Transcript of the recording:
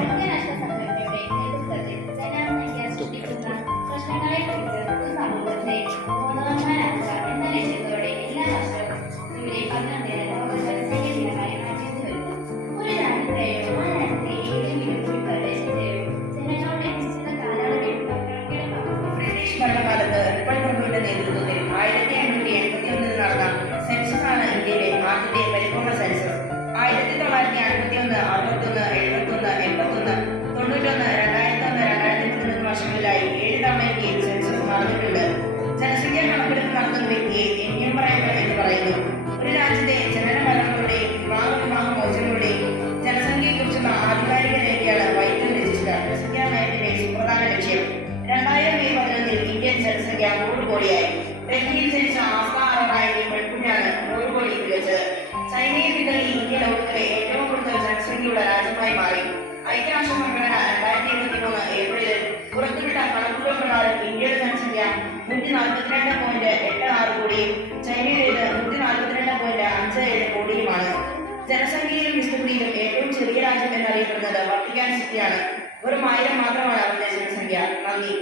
ഐക്യരാഷ്ട്രസംഘടനയുടെ നേതൃത്വത്തിൽ ജനാധിപത്യ സൃഷ്ടിക്കുന്ന പ്രശ്നങ്ങളെക്കുറിച്ച് ഒരു സമൂഹത്തെ ബോധവാന്മാരാക്കുക എന്ന ലക്ഷ്യത്തോടെ എല്ലാ വർഷവും ജൂലൈ 11 ലോക ജനസംഖ്യാ ദിനമായി ആചരിച്ചു വരുന്നു. ഒരു രാജ്യത്തെയോ ആ രാജ്യത്തെ ഏതെങ്കിലും ഒരു പ്രദേശത്തെയോ ജനങ്ങളുടെ നിശ്ചിത കാലയളവിൽ കണക്കെടുപ്പാണ്. ബ്രിട്ടീഷ് ഭരണകാലത്ത് റിപ്പൺ പ്രഭുവിന്റെ നേതൃത്വത്തിൽ 1881 നടന്ന സെൻസസാണ് ഇന്ത്യയിലെ ആദ്യത്തെ പരിപൂർണ സെൻസസ്. 1951, 61, 71, 81, 91, 2001, 2013 വർഷങ്ങളിലായി 7 തവണ ഇന്ത്യയിൽ സെൻസസ് നടന്നിട്ടുണ്ട്. ജനസംഖ്യാ കണക്കെടുപ്പ് നടത്തുന്ന വ്യക്തിയെ എൻയൂമറേറ്റർ എന്ന് പറയുന്നു. ഒരു രാജ്യത്തെ ജനന മരണങ്ങളുടെയും വിവാഹ മോചനങ്ങളുടെയും ജനസംഖ്യയെക്കുറിച്ചുള്ള ആധികാരിക രേഖയാണ് വൈദ്യുതി രജിസ്റ്റർ. ജനസംഖ്യാ നയത്തിന്റെ സുപ്രധാന ലക്ഷ്യം 2000 മെയ് 11 ഇന്ത്യൻ ജനസംഖ്യ 100 കോടിയായി. ഡൽഹിയിൽ ജനിച്ച ആസ്താ അററായി പെൺകുഞ്ഞാണ് 100 കോടി തികച്ചത്. ചൈനയെ പിന്തള്ളി ഇന്ത്യ ലോകത്തിലെ ഏറ്റവും കൂടുതൽ ജനസംഖ്യയുള്ള രാജ്യമായി മാറി. ഐക്യരാഷ്ട്ര സംഘടന 2023 ഏപ്രിലിൽ പുറത്തുവിട്ട കണക്കുകൾ പ്രകാരം ഇന്ത്യയുടെ ജനസംഖ്യ 142.86 കോടിയും ചൈനയുടേത് 142.57 കോടിയുമാണ്. ജനസംഖ്യയിലും വിസ്തൃതിയിലും ഏറ്റവും ചെറിയ രാജ്യം എന്നറിയപ്പെടുന്നത് വത്തിക്കാൻ സിറ്റിയാണ്. വെറും 1000 മാത്രമാണ് അവരുടെ ജനസംഖ്യ. നന്ദി.